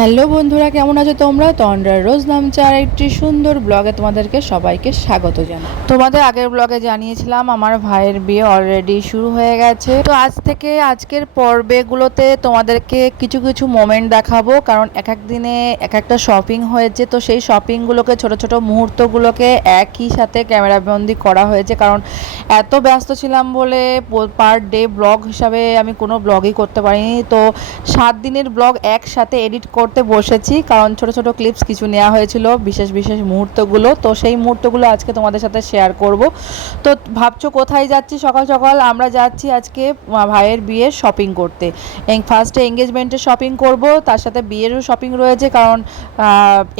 Hello বন্ধুরা, কেমন আছো তোমরা? তন্দ্রা রোজ নামছে আর একটি সুন্দর ব্লগে তোমাদেরকে সবাইকে স্বাগত জানাই। তোমাদের আগের ব্লগে জানিয়েছিলাম আমার ভাইয়ের বিয়ে অলরেডি শুরু হয়ে গেছে। তো আজ থেকে আজকের পর্বেগুলোতে তোমাদেরকে কিছু কিছু মোমেন্ট দেখাবো, কারণ এক এক দিনে এক একটা শপিং হয়েছে। তো সেই শপিংগুলোকে, ছোট ছোট মুহূর্তগুলোকে একই সাথে ক্যামেরাবন্দি করা হয়েছে, কারণ এত ব্যস্ত ছিলাম বলে পার ডে ব্লগ হিসাবে আমি কোনো ব্লগই করতে পারিনি। তো 7 দিনের ব্লগ একসাথে এডিট করতে বসেছি, কারণ ছোট ছোট ক্লিপস কিছু নেওয়া হয়েছিল বিশেষ বিশেষ মুহূর্তগুলো। তো সেই মুহূর্তগুলো আজকে তোমাদের সাথে শেয়ার করব। তো ভাবছো কোথায় যাচ্ছি? সকাল সকাল আমরা যাচ্ছি আজকে ভাইয়ের বিয়ে শপিং করতে। ফার্স্টে এঙ্গেজমেন্টের শপিং করব, তার সাথে বিয়েরও শপিং রয়েছে, কারণ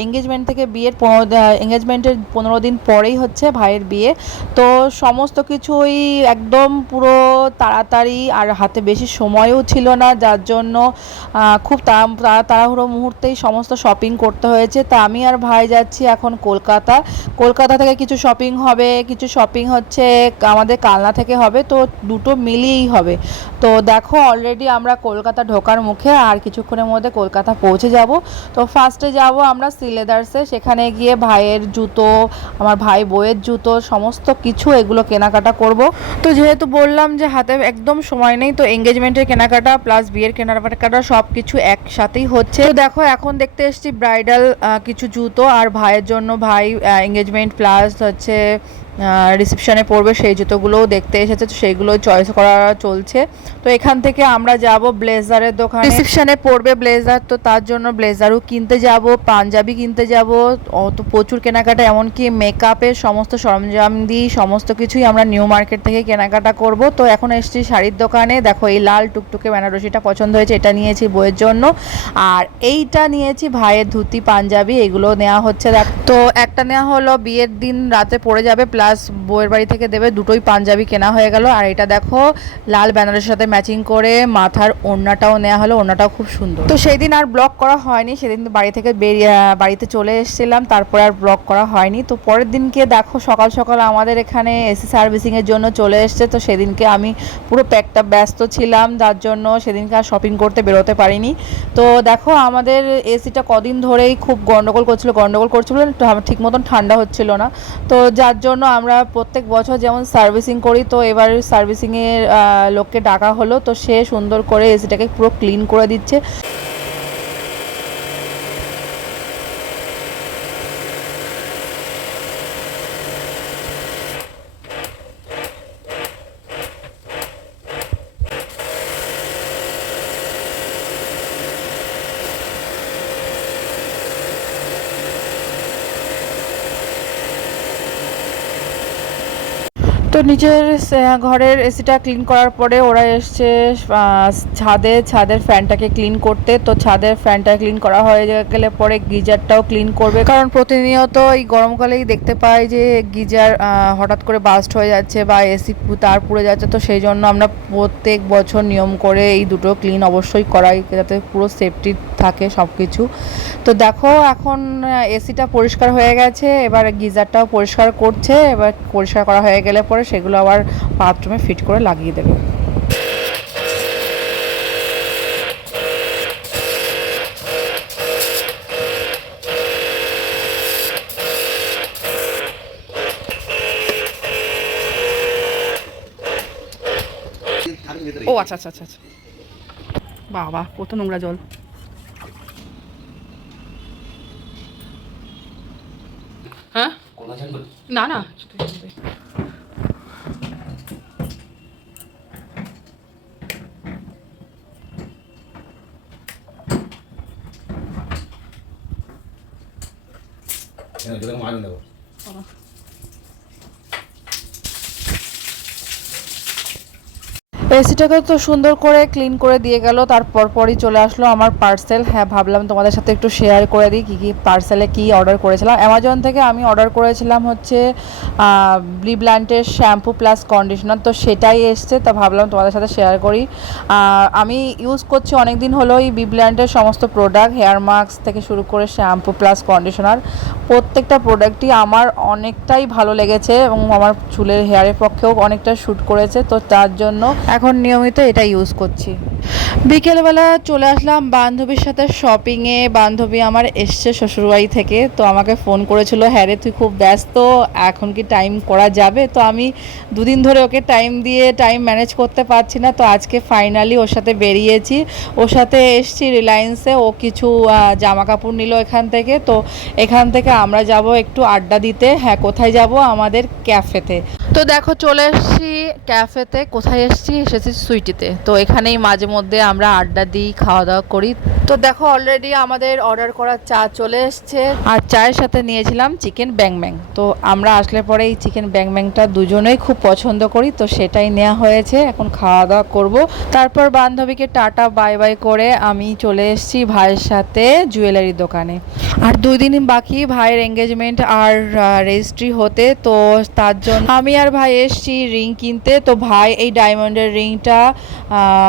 এঙ্গেজমেন্ট থেকে বিয়ের এঙ্গেজমেন্টের 15 দিন পরেই হচ্ছে ভাইয়ের বিয়ে। তো সমস্ত কিছুই একদম পুরো তাড়াতাড়ি, আর হাতে বেশি সময়ও ছিল না, যার জন্য খুব তাড়াহুড়ো মুহূর্তেই সমস্ত শপিং করতে হয়েছে। তা আমি আর ভাই যাচ্ছি এখন কলকাতা। কলকাতা থেকে কিছু শপিং হবে, কিছু শপিং হচ্ছে আমাদের কালনা থেকে হবে। তো দুটো মিলিয়েই হবে। তো দেখো অলরেডি আমরা কলকাতা ঢোকার মুখে, আর কিছুক্ষণের মধ্যে কলকাতা পৌঁছে যাব। তো ফার্স্টে যাব আমরা শ্রীলেদার্সে, সেখানে গিয়ে ভাইয়ের জুতো, আমার ভাই বউয়ের জুতো, সমস্ত কিছু এগুলো কেনাকাটা করব। তো যেহেতু বললাম যে হাতে একদম সময় নেই, তো এঙ্গেজমেন্টের কেনাকাটা প্লাস বিয়ের কেনাকাটা সব কিছু একসাথেই হচ্ছে। তো দেখো এখন দেখতে এসেছি ব্রাইডাল কিছু জুতো, আর ভাইয়ের জন্য ভাই এঙ্গেজমেন্ট প্লাস হচ্ছে রিসেপশনে পড়বে সেই জুতোগুলোও দেখতে এসেছে। তো সেইগুলো চয়েস করা চলছে। তো এখান থেকে আমরা যাব ব্লেজারের দোকানে, রিসেপশনে পড়বে ব্লেজার, তো তার জন্য ব্লেজারও কিনতে যাব, পাঞ্জাবি কিনতে যাব। তো প্রচুর কেনাকাটা, এমনকি মেকআপের সমস্ত সরঞ্জাম দিয়ে সমস্ত কিছুই আমরা নিউ মার্কেট থেকে কেনাকাটা করব। তো এখন এসেছি শাড়ির দোকানে। দেখো এই লাল টুকটুকে বেনারসিটা পছন্দ হয়েছে, এটা নিয়েছি বইয়ের জন্য, আর এইটা নিয়েছি ভাইয়ের ধুতি পাঞ্জাবি, এগুলো নেওয়া হচ্ছে। তো একটা নেওয়া হলো বিয়ের দিন রাতে পরে যাবে, প্লাস বউয়ের বাড়ি থেকে দেবে, দুটোই পাঞ্জাবি কেনা হয়ে গেল। আর এটা দেখো লাল বেনারসির সাথে ম্যাচিং করে মাথার ওড়নাটাও নেওয়া হলো, ওড়নাটাও খুব সুন্দর। তো সেই দিন আর ব্লগ করা হয়নি, সেদিন বাড়ি থেকে বাড়িতে চলে এসেছিলাম, তারপরে আর ব্লগ করা হয়নি। তো পরের দিনকে দেখো সকাল সকাল আমাদের এখানে এসি সার্ভিসিংয়ের জন্য চলে এসছে। তো সেদিনকে আমি পুরো প্যাকটা ব্যস্ত ছিলাম, যার জন্য সেদিনকে আর শপিং করতে বেরোতে পারিনি। তো দেখো আমাদের এসিটা কদিন ধরেই খুব গন্ডগোল করছিল, ঠিক মতন ঠান্ডা হচ্ছিল না। তো যার জন্য আমরা প্রত্যেক বছর যেমন সার্ভিসিং করি, তো এবার সার্ভিসিংয়ের লোককে ডাকা হলো। তো সে সুন্দর করে এসিটাকে পুরো ক্লিন করে দিচ্ছে। তো নিজের ঘরের এসিটা ক্লিন করার পরে ওরা এসছে ছাদের ফ্যানটাকে ক্লিন করতে। তো ছাদের ফ্যানটা ক্লিন করা হয়ে গেলে পরে গিজারটাও ক্লিন করবে, কারণ প্রতিনিয়ত এই গরমকালেই দেখতে পাই যে গিজার হঠাৎ করে বাস্ট হয়ে যাচ্ছে বা এসি তার পুড়ে যাচ্ছে। তো সেই জন্য আমরা প্রত্যেক বছর নিয়ম করে এই দুটো ক্লিন অবশ্যই করাই, যাতে পুরো সেফটি থাকে সব কিছু। তো দেখো এখন এসিটা পরিষ্কার হয়ে গেছে, এবার গিজারটাও পরিষ্কার করছে। এবার পরিষ্কার করা হয়ে গেলে পরে সেগুলো আবার বাথরুমে ফিট করে লাগিয়ে দেবে। ও আচ্ছা আচ্ছা আচ্ছা আচ্ছা, বাবা কত নোংরা জল। হ্যাঁ না না, এসিটাকে তো সুন্দর করে ক্লিন করে দিয়ে গেল, তারপর পরই চলে আসলো আমার পার্সেল। হ্যাঁ ভাবলাম তোমাদের সাথে একটু শেয়ার করে দিই কী কী পার্সেলে কী অর্ডার করেছিলাম। অ্যামাজন থেকে আমি অর্ডার করেছিলাম হচ্ছে ব্লিব্ল্যান্টের শ্যাম্পু প্লাস কন্ডিশনার, তো সেটাই এসছে। তা ভাবলাম তোমাদের সাথে শেয়ার করি। আমি ইউজ করছি অনেক দিন হলো এই ব্লিব্ল্যান্টের সমস্ত প্রোডাক্ট, হেয়ার মাস্ক থেকে শুরু করে শ্যাম্পু প্লাস কন্ডিশনার, প্রত্যেকটা প্রোডাক্টই আমার অনেকটাই ভালো লেগেছে এবং আমার চুলের হেয়ারের পক্ষেও অনেকটা শ্যুট করেছে। তো তার জন্য এখন নিয়মিত এটা ইউজ করছি। বিকেলবেলা চলে আসলাম বান্ধবীর সাথে শপিংয়ে। বান্ধবী আমার এসছে শ্বশুরবাড়ি থেকে, তো আমাকে ফোন করেছিল, হ্যাঁ রে তুই খুব ব্যস্ত, এখন কি টাইম করা যাবে? তো আমি দুদিন ধরে ওকে টাইম ম্যানেজ করতে পারছি না, তো আজকে ফাইনালি ওর সাথে বেরিয়েছি। ওর সাথে এসছি রিলায়েন্সে, ও কিছু জামা কাপড় নিল এখান থেকে। তো এখান থেকে আমরা যাব একটু আড্ডা দিতে। হ্যাঁ, কোথায় যাব? আমাদের ক্যাফেতে। তো দেখো চলে এসেছি ক্যাফেতে। কোথায় এসেছি সুইটিতে। তো এখানেই মাঝে মধ্যে আমরা আড্ডা দিই, খাওয়া দাওয়া করি। তো দেখো অলরেডি আমাদের অর্ডার করা চা চলে এসছে, আর চায়ের সাথে নিয়েছিলাম চিকেন ব্যাং। তো আমরা আসলে পরে এই চিকেন ব্যাংটা দুজনেই খুব পছন্দ করি, তো সেটাই নেওয়া হয়েছে। এখন খাওয়া দাওয়া করব, তারপর বান্ধবীকে টাটা বাই বাই করে আমি চলে এসেছি ভাইয়ের সাথে জুয়েলারি দোকানে। আর 2 দিন বাকি ভাইয়ের এঙ্গেজমেন্ট আর রেজিস্ট্রি হতে, তো তার জন্য আমি আর ভাই এসেছি রিং কিনতে। তো ভাই এই ডায়মন্ডের রিংটা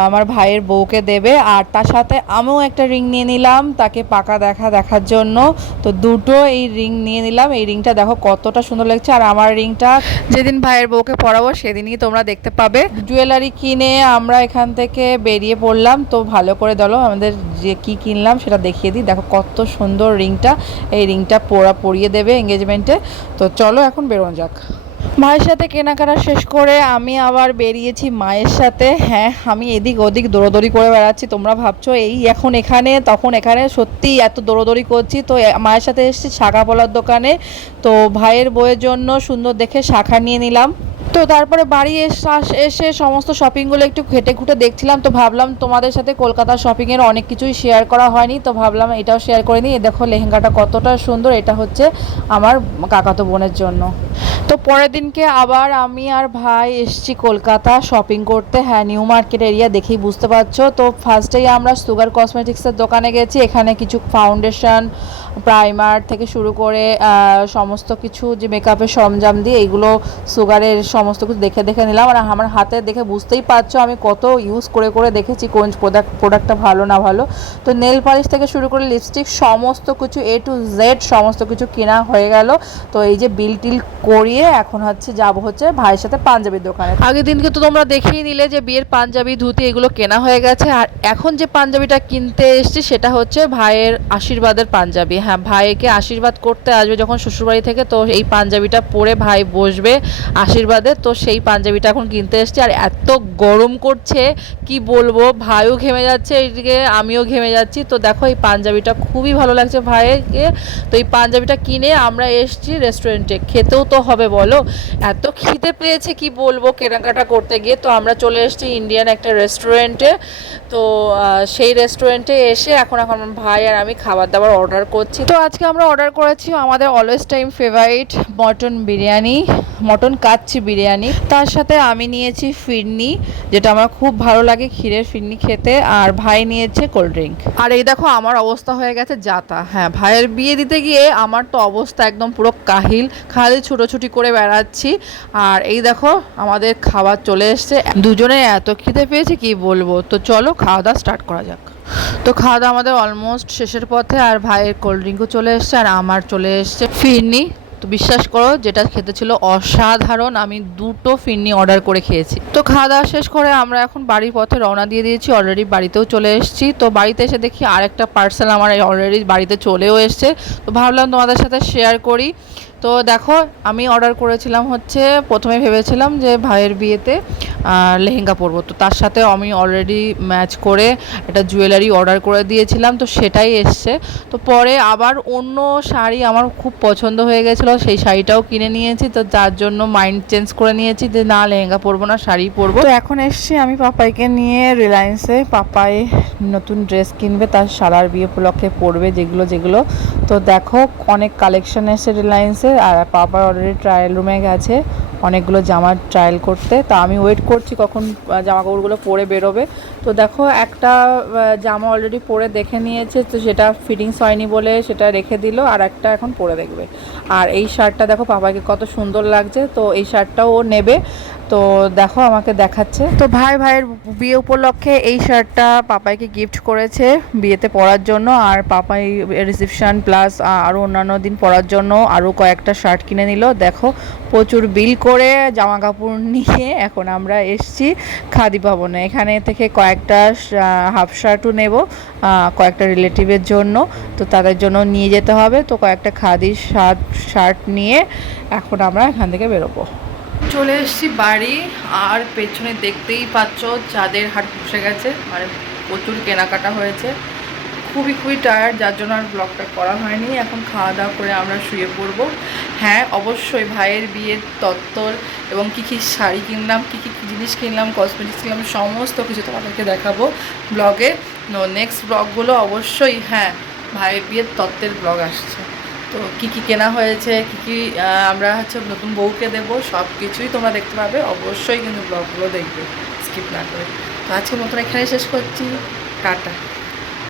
আমার ভাইয়ের বউকে দেবে, আর তার সাথে আমিও একটা রিং নিয়ে নিলাম তাকে পাকা দেখার জন্য। তো দুটো এই রিং নিয়ে নিলাম। এই রিংটা দেখো কতটা সুন্দর লাগছে, আর আমার রিংটা যেদিন ভাইয়ের বউকে পরাবো সেদিনই তোমরা দেখতে পাবে। জুয়েলারি কিনে আমরা এখান থেকে বেরিয়ে পড়লাম। তো ভালো করে দলো আমাদের যে কি কিনলাম সেটা দেখিয়ে দিই। দেখো কত সুন্দর রিংটা, এই রিংটা পরিয়ে দেবে এঙ্গেজমেন্টে। তো চলো এখন বেরোনো যাক। মায়ের সাথে কেনাকাটা শেষ করে আমি আবার বেরিয়েছি মায়ের সাথে। হ্যাঁ, আমি এদিক ওদিক দৌড়োদৌড়ি করে বেড়াচ্ছি। তোমরা ভাবছো এই এখন এখানে তখন এখানে, সত্যি এত দৌড়োদৌড়ি করছি। তো মায়ের সাথে এসেছি শাখা পলার দোকানে। তো ভাইয়ের বইয়ের জন্য সুন্দর দেখে শাখা নিয়ে নিলাম। তো তারপরে বাড়ি এসে সমস্ত শপিংগুলো একটু ঘেটে ঘুটে দেখছিলাম। তো ভাবলাম তোমাদের সাথে কলকাতার শপিংয়ের অনেক কিছুই শেয়ার করা হয়নি, তো ভাবলাম এটাও শেয়ার করে নিই। দেখো লেহেঙ্গাটা কতটা সুন্দর, এটা হচ্ছে আমার কাকাতো বোনের জন্য। তো পরের দিনকে আবার আমি আর ভাই এসেছি কলকাতা শপিং করতে। হ্যাঁ, নিউ মার্কেট এরিয়া দেখেই বুঝতে পারছো। তো ফার্স্টেই আমরা সুগার কসমেটিক্সের দোকানে গেছি। এখানে কিছু ফাউন্ডেশন, প্রাইমার থেকে শুরু করে সমস্ত কিছু যে মেকআপের সরঞ্জাম দিয়ে এইগুলো সুগারের সমস্ত কিছু দেখে নিলাম। আর আমার হাতে দেখে বুঝতেই পারছো আমি কত ইউজ করে দেখেছি কোন প্রোডাক্টটা ভালো না ভালো। তো নেল পালিশ থেকে শুরু করে লিপস্টিক সমস্ত কিছু A to Z সমস্ত কিছু কেনা হয়ে গেল। তো এই যে বিল টিল করিয়ে এখন যাবো ভাইয়ের সাথে পাঞ্জাবির দোকানে। আগের দিনকে তো তোমরা দেখেই নিলে যে বিয়ের পাঞ্জাবি ধুতি এগুলো কেনা হয়ে গেছে। আর এখন যে পাঞ্জাবিটা কিনতে এসেছি সেটা হচ্ছে ভাইয়ের আশীর্বাদের পাঞ্জাবি। হ্যাঁ, ভাইকে আশীর্বাদ করতে আসবে যখন শ্বশুরবাড়ি থেকে, তো এই পাঞ্জাবিটা পরে ভাই বসবে আশীর্বাদে। তো সেই পাঞ্জাবিটা এখন কিনতে এসেছি। আর এত গরম করছে কি বলবো, ভাইও ঘেমে যাচ্ছে, এইদিকে আমিও ঘেমে যাচ্ছি। তো দেখো এই পাঞ্জাবিটা খুবই ভালো লাগছে ভাইকে। তো এই পাঞ্জাবিটা কিনে আমরা এসেছি রেস্টুরেন্টে। খেতেও তো হবে বলো, এত খিদে পেয়েছে কি বলবো কেনাকাটা করতে গিয়ে। তো আমরা চলে এসেছি ইন্ডিয়ান একটা রেস্টুরেন্টে। তো সেই রেস্টুরেন্টে এসে এখন ভাই আর আমি খাবার দাবার অর্ডার করছি। তো আজকে আমরা অর্ডার করেছি আমাদের always time favourite mutton kacchi biryani. তার সাথে আমি নিয়েছি ফিরনি, যেটা আমার খুব ভালো লাগে ক্ষীরের ফিরনি খেতে, আর ভাই নিয়েছে কোল্ড ড্রিঙ্ক। আর এই দেখো আমার অবস্থা হয়ে গেছে যাতা। হ্যাঁ, ভাইয়ের বিয়ে দিতে গিয়ে আমার তো অবস্থা একদম পুরো কাহিল, খালি ছুটোছুটি করে বেড়াচ্ছি। আর এই দেখো আমাদের খাবার চলে এসছে। দুজনে এত খিদে পেয়েছে কি বলবো। তো চলো খাওয়া দাওয়া স্টার্ট করা যাক। তো খাওয়া দাওয়া আমাদের অলমোস্ট শেষের পথে। আর ভাইয়ের কোল্ড ড্রিঙ্কও চলে এসছে, আর আমার চলে এসছে ফিরনি। তো বিশ্বাস করো যেটা খেতে ছিল অসাধারণ, আমি 2টো ফিরনি অর্ডার করে খেয়েছি। তো খাওয়া দাওয়া শেষ করে আমরা এখন বাড়ির পথে রওনা দিয়ে দিয়েছি। অলরেডি বাড়িতেও চলে এসেছি। তো বাড়িতে এসে দেখি আরেকটা পার্সেল আমার অলরেডি বাড়িতে চলেও এসছে। তো ভাবলাম তোমাদের সাথে শেয়ার করি। তো দেখো আমি অর্ডার করেছিলাম প্রথমে ভেবেছিলাম যে ভাইয়ের বিয়েতে লেহেঙ্গা পরবো, তো তার সাথে আমি অলরেডি ম্যাচ করে একটা জুয়েলারি অর্ডার করে দিয়েছিলাম, তো সেটাই এসছে। তো পরে আবার অন্য শাড়ি আমার খুব পছন্দ হয়ে গেছিলো, সেই শাড়িটাও কিনে নিয়েছি। তো যার জন্য মাইন্ড চেঞ্জ করে নিয়েছি যে না লেহেঙ্গা পরবো না, শাড়ি পরবো। তো এখন এসছি আমি পাপাইকে নিয়ে রিলায়েন্সে। পাপাই নতুন ড্রেস কিনবে, তার শালার বিয়ে উপলক্ষে পরবে যেগুলো। তো দেখো অনেক কালেকশন এসে রিলায়েন্সে। আর পাপা অলরেডি ট্রায়াল রুমে গেছে অনেকগুলো জামার ট্রায়াল করতে। তা আমি ওয়েট করছি কখন জামা কাপড়গুলো পরে বেরোবে। তো দেখো একটা জামা অলরেডি পরে দেখে নিয়েছে, তো সেটা ফিটিংস হয়নি বলে সেটা রেখে দিল, আর একটা এখন পরে দেখবে। আর এই শার্টটা দেখো পাপাকে কত সুন্দর লাগছে, তো এই শার্টটাও ও নেবে। তো দেখো আমাকে দেখাচ্ছে। তো ভাইয়ের বিয়ে উপলক্ষে এই শার্টটা পাপাইকে গিফট করেছে বিয়েতে পরার জন্য, আর পাপাই রিসেপশন প্লাস আরও অন্যান্য দিন পরার জন্য আরও কয়েকটা শার্ট কিনে নিল। দেখো প্রচুর বিল করে জামা কাপড় নিয়ে এখন আমরা এসছি খাদি ভবনে। এখানে থেকে কয়েকটা হাফ শার্টও নেব কয়েকটা রিলেটিভের জন্য, তো তাদের জন্য নিয়ে যেতে হবে। তো কয়েকটা খাদি শার্ট নিয়ে এখন আমরা এখান থেকে বেরোবো। চলে এসেছি বাড়ি, আর পেছনে দেখতেই পাচ্ছ চাঁদের হাট বসে গেছে, মানে প্রচুর কেনাকাটা হয়েছে। খুবই টায়ার্ড, যার জন্য আর ব্লগটা করা হয়নি। এখন খাওয়া দাওয়া করে আমরা শুয়ে পড়বো। হ্যাঁ অবশ্যই ভাইয়ের বিয়ের তত্ত্বর এবং কী শাড়ি কিনলাম, কী জিনিস কিনলাম, কসমেটিক্স কিনলাম, সমস্ত কিছু তোমাদেরকে দেখাবো ব্লগে। নেক্সট ব্লগগুলো অবশ্যই, হ্যাঁ ভাইয়ের বিয়ের তত্ত্বের ব্লগ আসছে। তো কী কেনা হয়েছে, কী আমরা নতুন বউকে দেবো, সব কিছুই তোমরা দেখতে পাবে। অবশ্যই কিন্তু ব্লগগুলো দেখবে স্কিপ না করে। তো আজকের মতন এখানে শেষ করছি, টাটা।